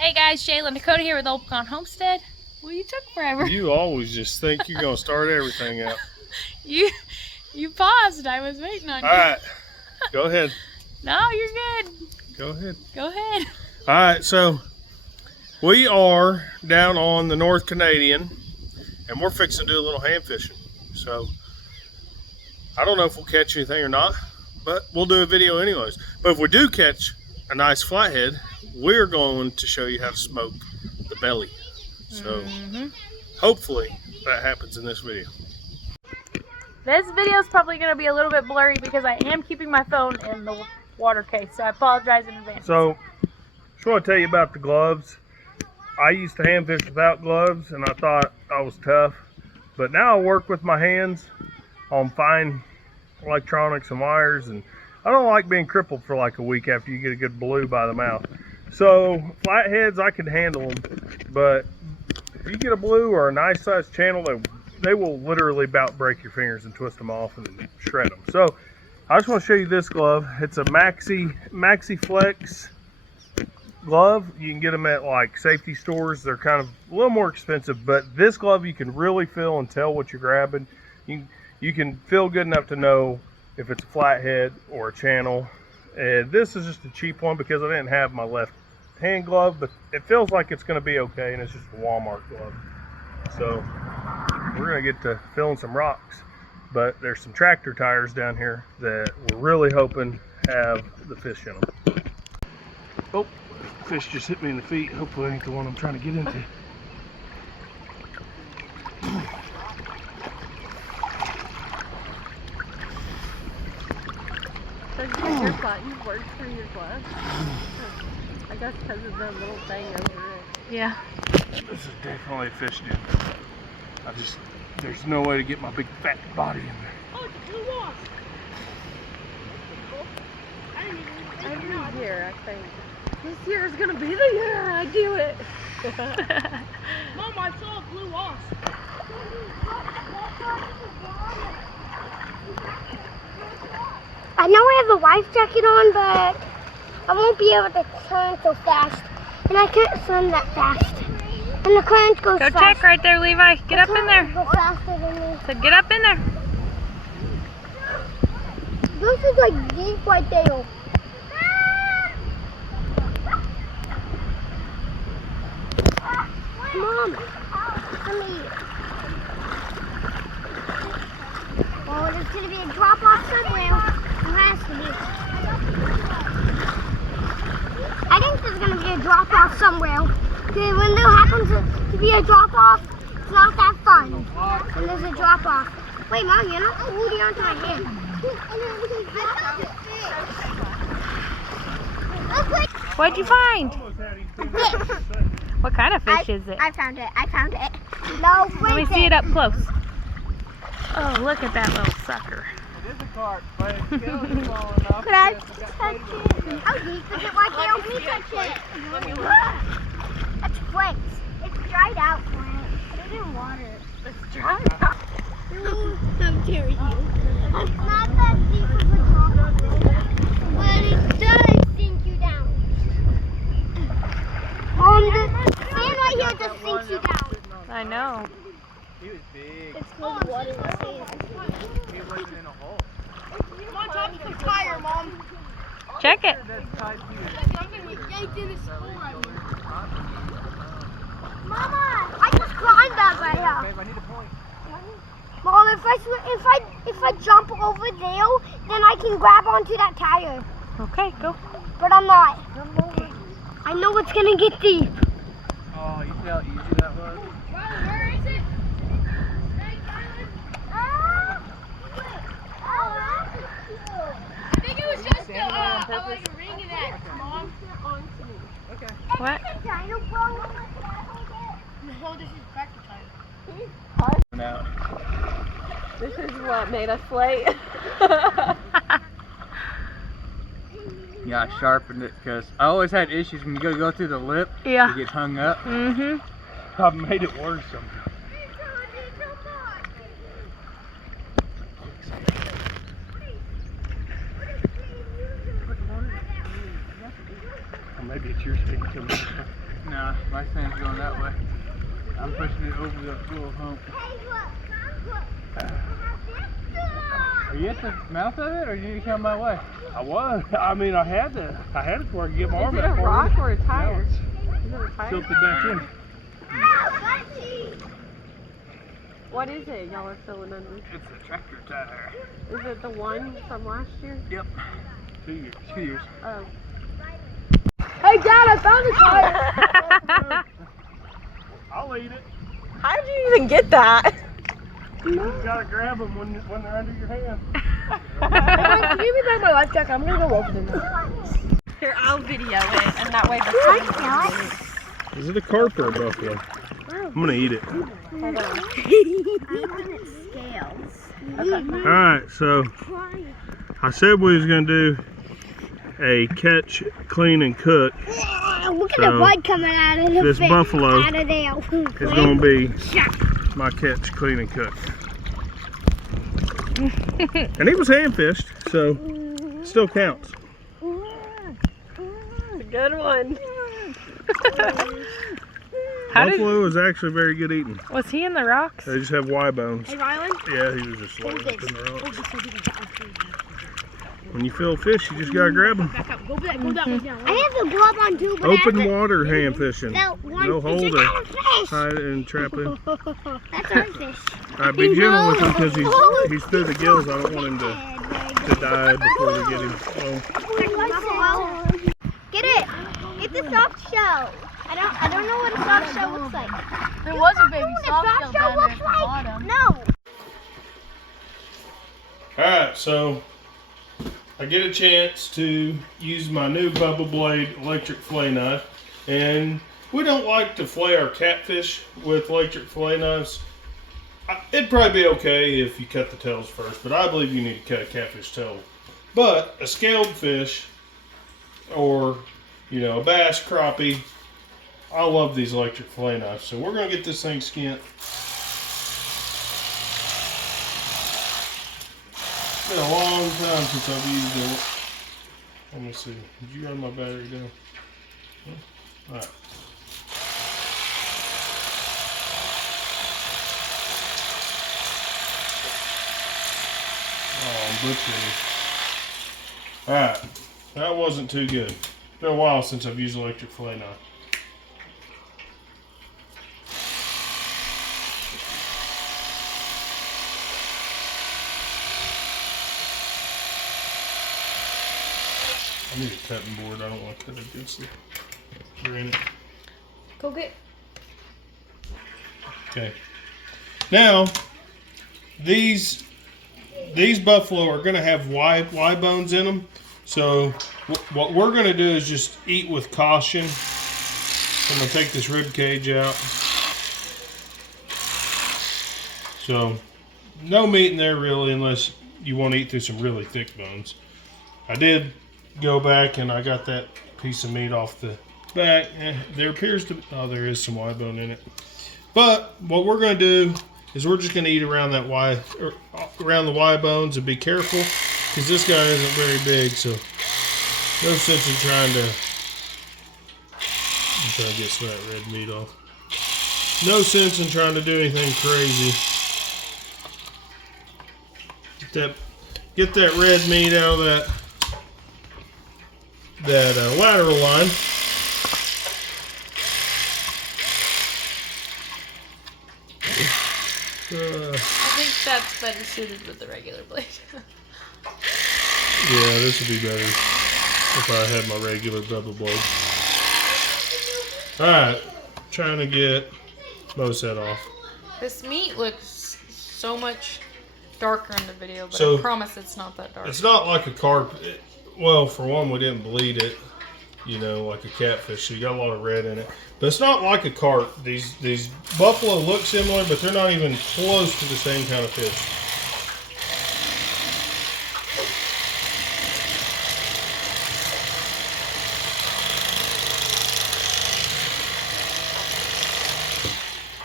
Hey guys, Jayla and Dakota here with Old Pecan Homestead. Well, you took forever. You always just think you're gonna start everything out. You paused. I was waiting on you. All right, go ahead. No, you're good. Go ahead. Go ahead. All right, so we are down on the North Canadian, and we're fixing to do a little ham fishing. So I don't know if we'll catch anything or not, but we'll do a video anyways. But if we do catch a nice flathead, we're going to show you how to smoke the belly. So hopefully that happens in this video. This video is probably going to be a little bit blurry because I am keeping my phone in the water case, so I apologize in advance. So just want to tell you about the gloves. I used to ham fish without gloves and I thought I was tough, but now I work with my hands on fine electronics and wires, and I don't like being crippled for like a week after you get a good blue by the mouth. So flatheads, I can handle them, but if you get a blue or a nice sized channel, they will literally about break your fingers and twist them off and shred them. So I just want to show you this glove. It's a Maxi Flex glove. You can get them at like safety stores. They're kind of a little more expensive, but this glove you can really feel and tell what you're grabbing. You can feel good enough to know if it's a flathead or a channel. And this is just a cheap one because I didn't have my left hand glove, but it feels like it's going to be okay, and it's just a Walmart glove. So we're going to get to filling some rocks, but there's some tractor tires down here that we're really hoping have the fish in them. Oh, fish just hit me in the feet. Hopefully it ain't the one I'm trying to get into. So you've worked for your glove? I guess because of the little thing over it. Yeah. This is definitely a fish den. There's no way to get my big fat body in there. Oh, it's a blue wasp! Every year, I think. This year is going to be the year I do it. Mom, I saw a blue wasp. I know I have a life jacket on, but I won't be able to swim so fast. And I can't swim that fast. And the current goes fast. Go check right there, Levi. Get up in there. Go faster than me. So get up in there. This is like deep right there. Mom, come here. Oh, there's going to be a drop off somewhere. There has to be. I think there's going to be a drop off somewhere. Okay, when there happens to be a drop off, it's not that fun. When there's a drop off. Wait, Mom, you're not holding onto my hand. What'd you find? Fish. What kind of fish is it? I found it. No, Let me see it up close. Oh, look at that little sucker. It is a carp, but its scales are small enough. Could I touch it? Oh, he took it like that. Let me touch it. That's Frank's. It's dried out, Frank. It's in water. It's dried out. I'm tearing you. It's not that deep of a drop, but it does sink you down. The sand right here just sinks you down. I know. He was big. It's cold water in the sand. He wasn't in a hole. Come on, Tom, you can tire, Mom. Check it. That's tied to it. I'm going to get yanked in this hole right here. Mama, I just climbed that right here. Babe, I need a point. Mom, if I jump over there, then I can grab onto that tire. Okay, go. But I'm not. I know it's gonna get deep. Oh, you see how easy that was? Where is it? I think it was just like a ring in that, Mom. Okay. What? No, this is tractor tire. Now. This is what made us late. Yeah, I sharpened it because I always had issues when you go through the lip. Yeah. You get hung up. Mm-hmm. I've made it worse sometimes. Maybe it's your speed. Nah, my sand's going that way. I'm pushing it over the little hump. Are you at the mouth of it, or did you come my way? I was. I mean, I had to where I could get my arm Is it out a for rock you. or a tire? No, Is it a tire? tilted back in. What is it y'all are filling under? It's a tractor tire. Is it the one from last year? Yep. 2 years. 2 years. Oh. Hey, Dad, I found the tire. I'll eat it. How did you even get that? You just gotta grab them when they're under your hand. Can you give me back my life jacket? I'm gonna go over them now. Here, I'll video it, and that way the Is it a carp or a buffalo? I'm gonna eat it. Alright, so I said we was gonna do a catch, clean, and cook. Look at the blood coming out of the This fish, buffalo out of there. is gonna be my catch, clean, and cook. And he was hand fished, so still counts. It's a good one. Buffalo is actually very good eating. Was he in the rocks? They just have Y bones. Hey, Rylan. Yeah, he was just laying up in the rocks. When you feel fish, you just gotta grab them. I have the glove on too, but Open water hand fishing. no No hold fish. it. Tie it and trap it. That's our fish. Alright, be gentle with him because he's through the gills. I don't want him to die before we get him. Get it. Get the soft shell. I don't know what a soft shell looks like. There was a baby What soft shell down there at the bottom. No. Alright, so I get a chance to use my new Bubble Blade electric fillet knife, and we don't like to fillet our catfish with electric fillet knives. It'd probably be okay if you cut the tails first, but I believe you need to cut a catfish tail. But a scaled fish, or a bass, crappie, I love these electric fillet knives. So we're gonna get this thing skinned. It's been a long time since I've used it. Let me see. Did you run my battery down? Alright. Oh, I'm butchering it. Alright. That wasn't too good. It's been a while since I've used electric fillet knife. I need a cutting board. I don't want to cut against the granite. Go get. Okay. Now, these buffalo are going to have Y bones in them. So what we're going to do is just eat with caution. I'm going to take this rib cage out. So no meat in there really, unless you want to eat through some really thick bones. I did go back and I got that piece of meat off the back. There appears to be, there is some Y bone in it. But what we're going to do is we're just going to eat around that around the Y bones, and be careful because this guy isn't very big, so no sense in trying to get some of that red meat off. No sense in trying to do anything crazy. Get that red meat out of that lateral line. I think that's better suited with the regular blade. Yeah, this would be better if I had my regular Bubble Blade. Alright, trying to get most of that off. This meat looks so much darker in the video, but So, I promise it's not that dark. It's not like a carp. Well, for one, we didn't bleed it, like a catfish, so you got a lot of red in it. But it's not like a carp. These buffalo look similar, but they're not even close to the same kind of fish.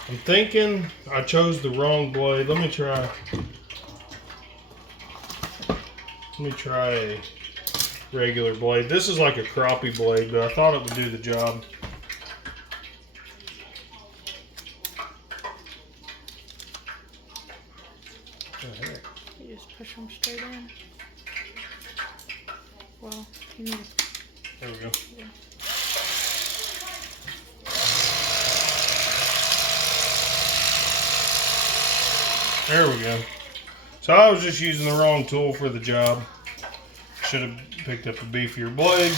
I'm thinking I chose the wrong blade. Let me try a regular blade. This is like a crappie blade, but I thought it would do the job. push them straight in. Well, you need There we go. Yeah. There we go. So I was just using the wrong tool for the job. Should have picked up a beefier blade.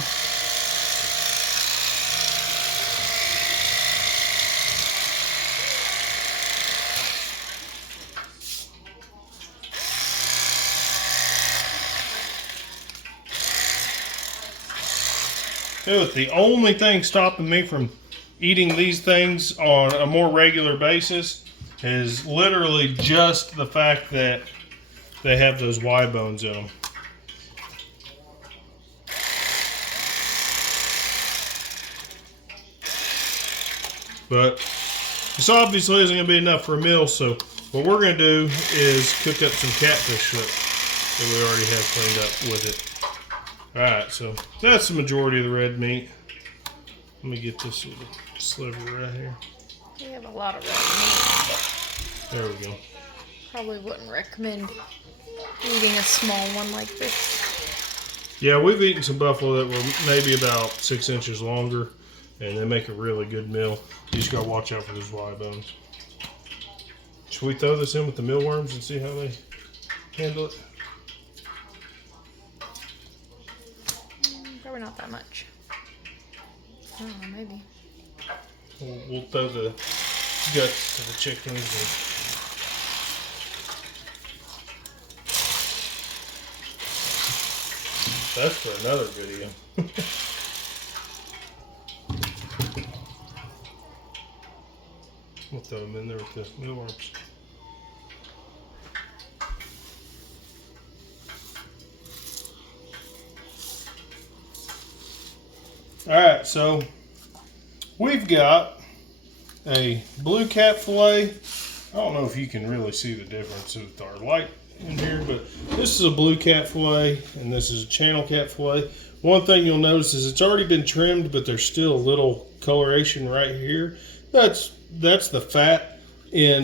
Dude, the only thing stopping me from eating these things on a more regular basis is literally just the fact that they have those Y bones in them. But this obviously isn't going to be enough for a meal, so what we're going to do is cook up some catfish that we already have cleaned up with it. Alright, so that's the majority of the red meat. Let me get this little sliver right here. We have a lot of red meat. There we go. Probably wouldn't recommend eating a small one like this. Yeah, we've eaten some buffalo that were maybe about 6 inches longer, and they make a really good meal. You just gotta watch out for those Y bones. Should we throw this in with the mealworms and see how they handle it? Probably not that much. I don't know, maybe. We'll throw the guts to the chickens. That's for another video. We'll throw them in there with the mealworms. Alright, so we've got a blue cat fillet. I don't know if you can really see the difference with our light in here, but this is a blue cat fillet and this is a channel cat fillet. One thing you'll notice is it's already been trimmed, but there's still a little coloration right here. That's the fat in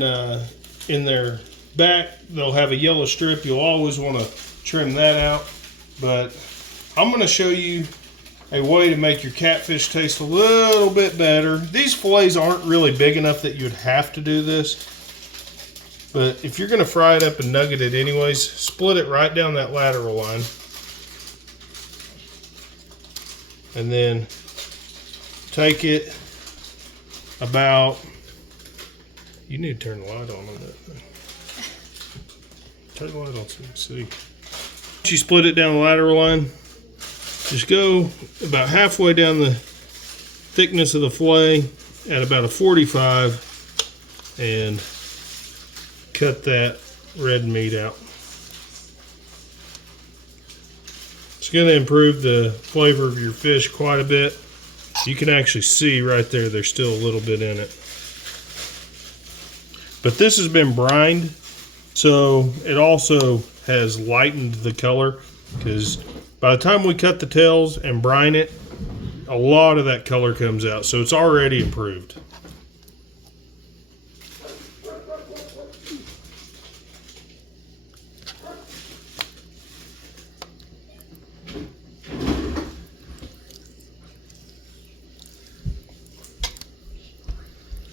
their back. They'll have a yellow strip. You'll always want to trim that out. But I'm going to show you a way to make your catfish taste a little bit better. These fillets aren't really big enough that you'd have to do this. But if you're going to fry it up and nugget it anyways, split it right down that lateral line. And then take it about, you need to turn the light on that thing. Turn the light on so you can see. Once you split it down the lateral line, just go about halfway down the thickness of the fillet at about a 45 and cut that red meat out. It's going to improve the flavor of your fish quite a bit. You can actually see right there, there's still a little bit in it. But this has been brined, so it also has lightened the color, because by the time we cut the tails and brine it, a lot of that color comes out, so it's already improved.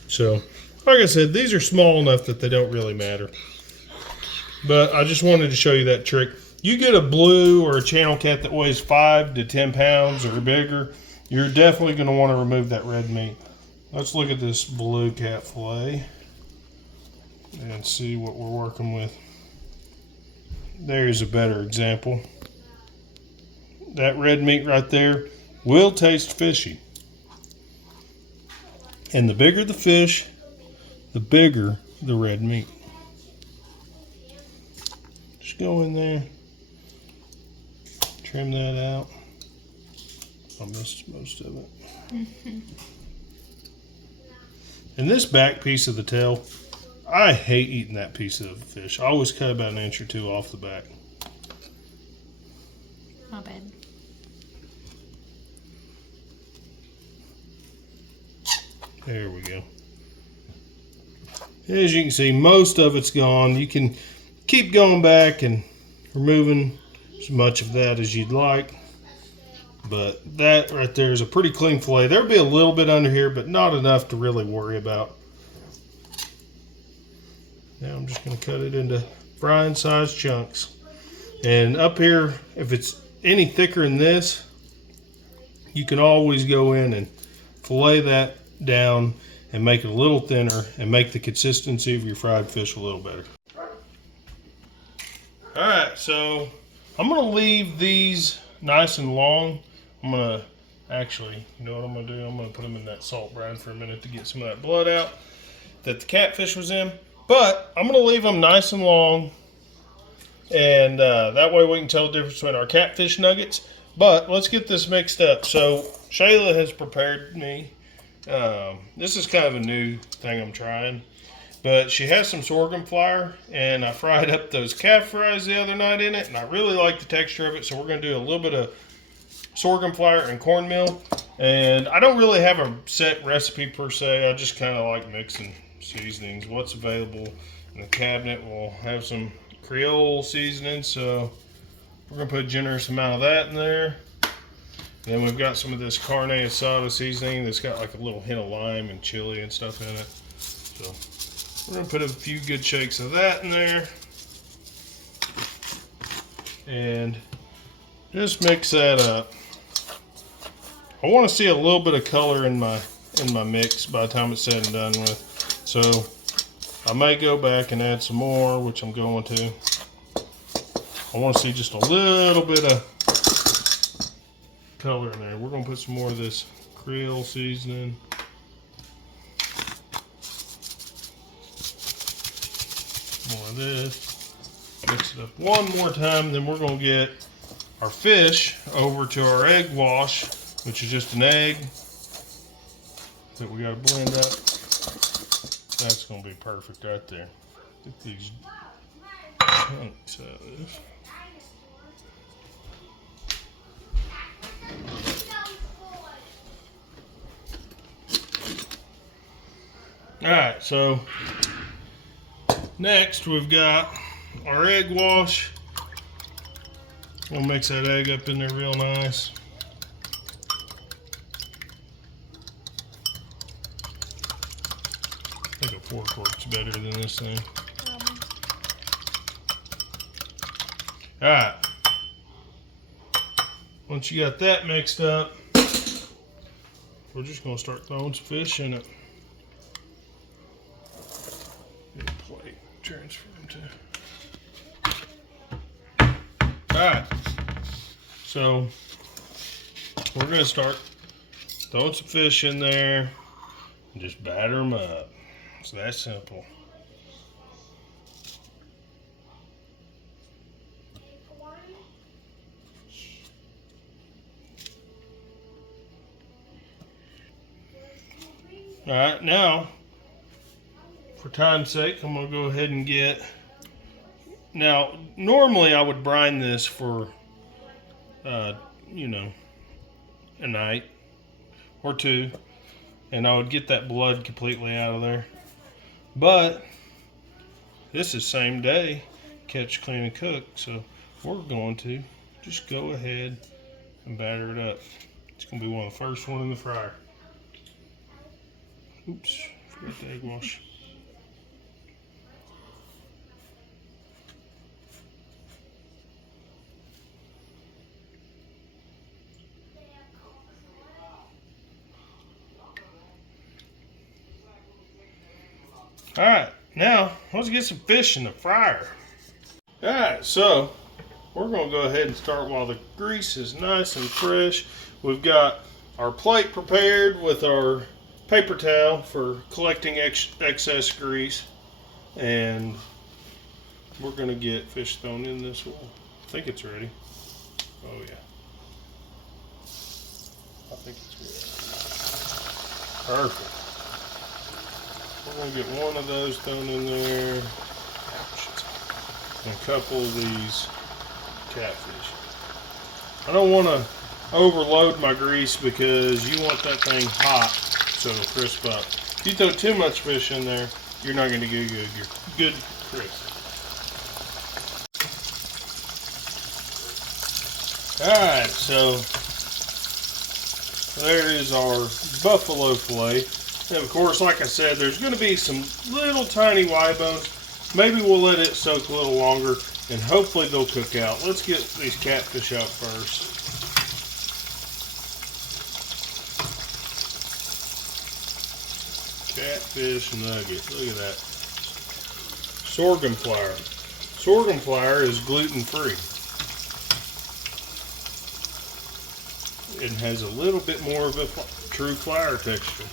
So, like I said, these are small enough that they don't really matter. But I just wanted to show you that trick. You get a blue or a channel cat that weighs 5 to 10 pounds or bigger, you're definitely going to want to remove that red meat. Let's look at this blue cat fillet and see what we're working with. There's a better example. That red meat right there will taste fishy. And the bigger the fish, the bigger the red meat. Just go in there, trim that out. I missed most of it. And this back piece of the tail, I hate eating that piece of the fish. I always cut about 1 inch or 2 off the back. Not bad. There we go. As you can see, most of it's gone. You can keep going back and removing as much of that as you'd like. But that right there is a pretty clean fillet. There'll be a little bit under here, but not enough to really worry about. Now I'm just going to cut it into frying size chunks. And up here, if it's any thicker than this, you can always go in and fillet that down and make it a little thinner and make the consistency of your fried fish a little better. Alright, so I'm going to leave these nice and long. I'm going to actually, you know what I'm going to do? I'm going to put them in that salt brine for a minute to get some of that blood out that the catfish was in. But I'm going to leave them nice and long, and that way we can tell the difference between our catfish nuggets. But let's get this mixed up. So Shayla has prepared me. This is kind of a new thing I'm trying. But she has some sorghum flour, and I fried up those calf fries the other night in it, and I really like the texture of it. So we're going to do a little bit of sorghum flour and cornmeal. And I don't really have a set recipe per se. I just kind of like mixing seasonings. What's available in the cabinet. We'll have some Creole seasoning, so we're going to put a generous amount of that in there. Then we've got some of this carne asada seasoning that's got like a little hint of lime and chili and stuff in it. So we're going to put a few good shakes of that in there. And just mix that up. I want to see a little bit of color in my mix by the time it's said and done with. So I may go back and add some more, which I'm going to. I want to see just a little bit of color in there. We're going to put some more of this Creole seasoning. More of this. Mix it up one more time. Then we're going to get our fish over to our egg wash, which is just an egg that we got to blend up. That's going to be perfect right there. Get these chunks out of this. Alright, so next we've got our egg wash. We'll mix that egg up in there real nice. I think a fork works better than this thing. Alright. Once you got that mixed up, we're just going to start throwing some fish in it. Get a plate, transfer them to. Alright. So, we're going to start throwing some fish in there and just batter them up. It's that simple. Alright, now, for time's sake, I'm going to go ahead and get... Now, normally I would brine this for, you know, a night or two, and I would get that blood completely out of there. But this is same day, catch, clean, and cook, so we're going to just go ahead and batter it up. It's going to be one of the first one in the fryer. Oops, forgot the egg wash. Alright, now let's get some fish in the fryer. Alright, so we're going to go ahead and start while the grease is nice and fresh. We've got our plate prepared with our paper towel for collecting excess grease. And we're going to get fish thrown in this one. I think it's ready. Oh yeah. I think it's ready. Perfect. We're going to get one of those thrown in there, and a couple of these catfish. I don't want to overload my grease because you want that thing hot so it'll crisp up. If you throw too much fish in there, you're not going to get good crisp. Alright, so there is our buffalo fillet. And of course, like I said, there's going to be some little tiny Y bones. Maybe we'll let it soak a little longer and hopefully they'll cook out. Let's get these catfish out first. Catfish nugget. Look at that. Sorghum flour. Sorghum flour is gluten-free. It has a little bit more of a true flour texture.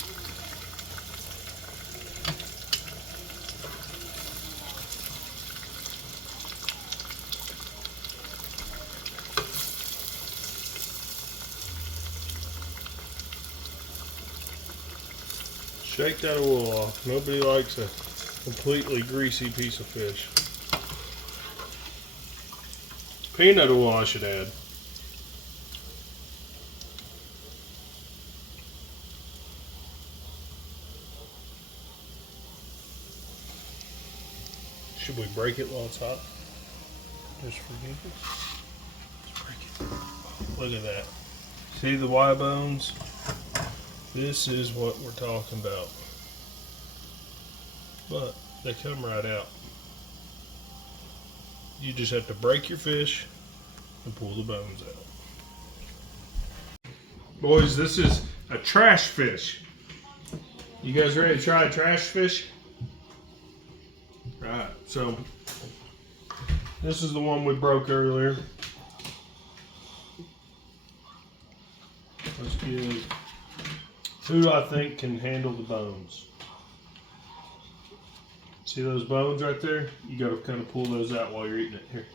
Shake that oil off. Nobody likes a completely greasy piece of fish. Peanut oil, I should add. Should we break it while it's hot? Just for giggles? Let's break it. Look at that. See the Y bones? This is what we're talking about. But they come right out. You just have to break your fish and pull the bones out. Boys, this is a trash fish. You guys ready to try a trash fish? Right, so this is the one we broke earlier. Let's get who I think can handle the bones. See those bones right there? You gotta kind of pull those out while you're eating it. Here.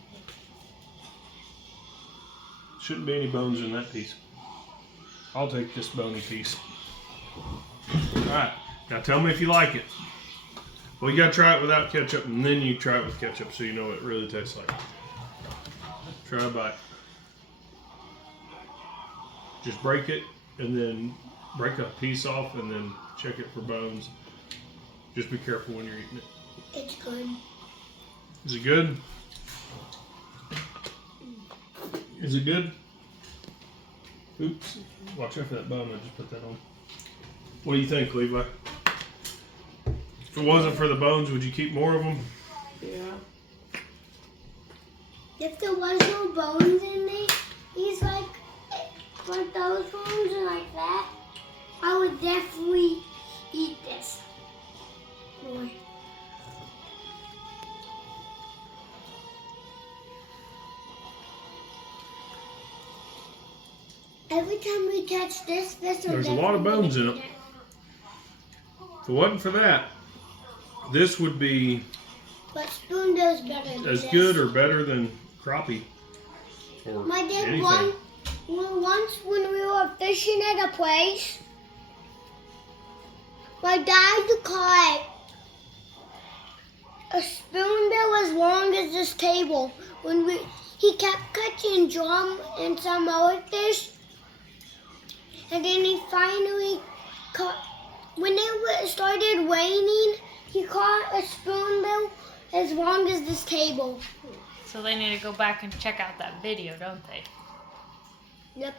Shouldn't be any bones in that piece. I'll take this bony piece. Alright, now tell me if you like it. Well, you gotta try it without ketchup, and then you try it with ketchup so you know what it really tastes like. Try a bite. Just break it, and then break a piece off, and then check it for bones. Just be careful when you're eating it. It's good. Is it good? Is it good? Oops. Watch out for that bone. I just put that on. What do you think, Levi? If it wasn't for the bones, would you keep more of them? Yeah. If there was no bones in these like those bones and like that, I would definitely eat this. Boy. Every time we catch this fish, There's a lot of bones in it. If it wasn't for that, this would be But spoon does better than as this. good or better than crappie or My dad anything. once when we were fishing at a place, my dad caught a spoonbill as long as this table. He kept catching drum and some other fish, and then he finally caught. When it started raining, he caught a spoonbill as long as this table. So they need to go back and check out that video, don't they? Yep.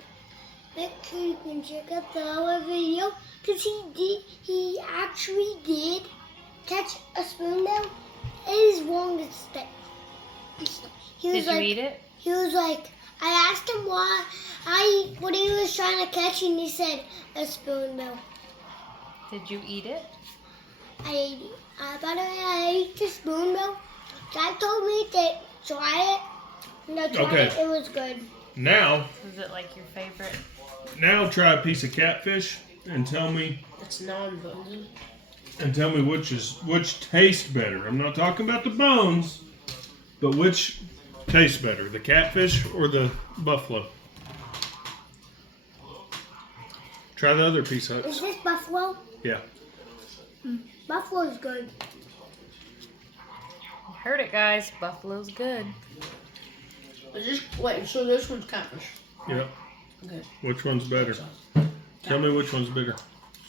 Make sure you can check out the other video, because he actually did catch a spoonbill as long as that. Did you eat it? He was like, I asked him what he was trying to catch, and he said a spoonbill. Did you eat it? I ate it. I ate the spoonbill. Dad told me to try it. And I tried it. It was good. Now, Was it like your favorite? now try a piece of catfish and tell me It's non-bony. which tastes better. I'm not talking about the bones, but which tastes better, the catfish or the buffalo? Try the other piece of Is this buffalo? Yeah. Buffalo's good. You heard it, guys. Buffalo's good. Wait, so this one's catfish. Yeah. Okay. Which one's better? Tell me which one's bigger.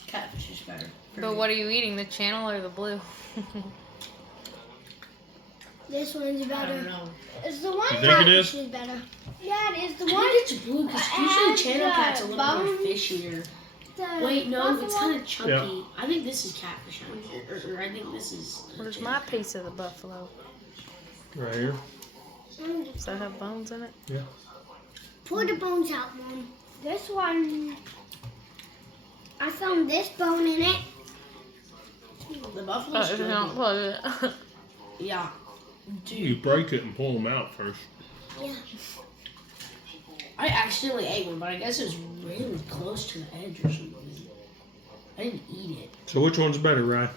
Catfish is better. But what are you eating, the channel or the blue? This one's I better. don't know. It's the one You think it is? catfish is better. Yeah, it is the I one. think it's blue because usually has channel the cat's a little more bones. fishier. The Wait, no, it's buffalo. kind of chunky. Yeah. I think this is catfish, or I think this is. Where's my piece of the buffalo? Right here. Does that have bones in it? Pull the bones out, Mom. This one, I found this bone in it. The buffalo's If you don't good. put it. Yeah. You Dude, break it and pull them out first. Yeah. I accidentally ate one, but I guess it was really close to the edge or something. I didn't eat it. So which one's better, Ryan?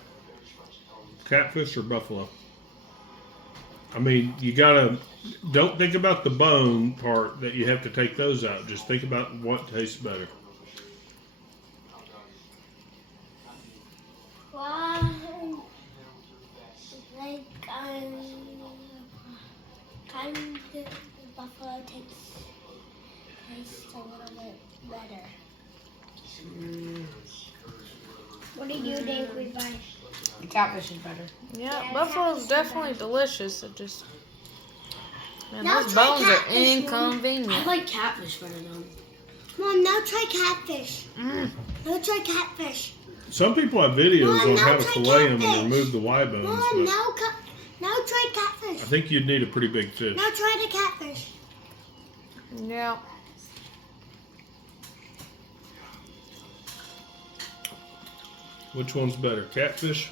Catfish or buffalo? I mean, you gotta, don't think about the bone part that you have to take those out. Just think about what tastes better. Well, like, the buffalo tastes a little bit better. What do you think, Levi? The catfish is better. Yeah, buffalo's definitely delicious. It just, man, Now those try bones are catfish, Mom. I inconvenient. like catfish better though. Mom, now try catfish. Mm. Now try catfish. Some people have videos Mom, on now how to try fillet them and catfish. remove the Y bones, Mom, but now try catfish. I think you'd need a pretty big fish. Now try the catfish. Yeah. Which one's better, catfish?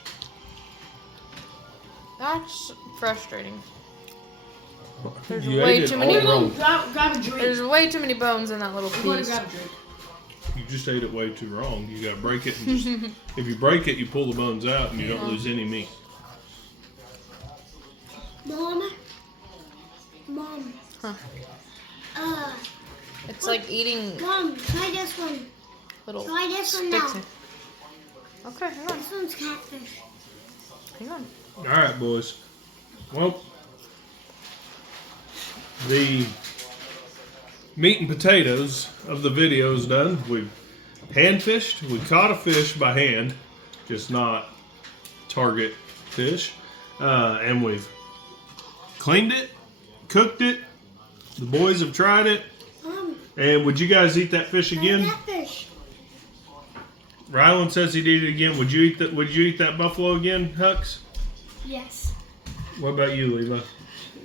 That's frustrating. There's You way ate it too all many wrong. Grab a drink. There's way too many bones in that little I'm going to piece. grab a drink. You just ate it way too wrong. You gotta break it and just, if you break it, you pull the bones out and you don't lose any meat. Mom. Huh. It's What? like eating Mom, try this one. little Try this one sticks. now. Okay, hang on. This one's catfish. Hang on. Alright, boys. Well, the meat and potatoes of the video is done. We've hand fished. We caught a fish by hand, just not target fish. And we've cleaned it, cooked it. The boys have tried it. Mom, And would you guys eat that fish again? catfish. Rylan says he'd eat it again. Would you eat that? Would you eat that buffalo again, Hux? Yes. What about you, Levi?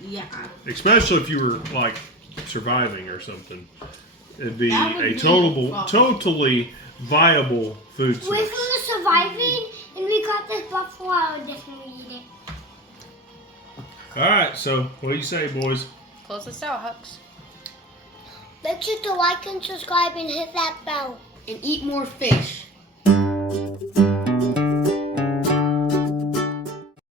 Yeah. Especially if you were like surviving or something, it'd be That would a be fun. totally viable food If source. we were surviving and we caught this buffalo, I would definitely eat it. All right, so what do you say, boys? Close this out, Hux. Make sure to like and subscribe and hit that bell. And eat more fish.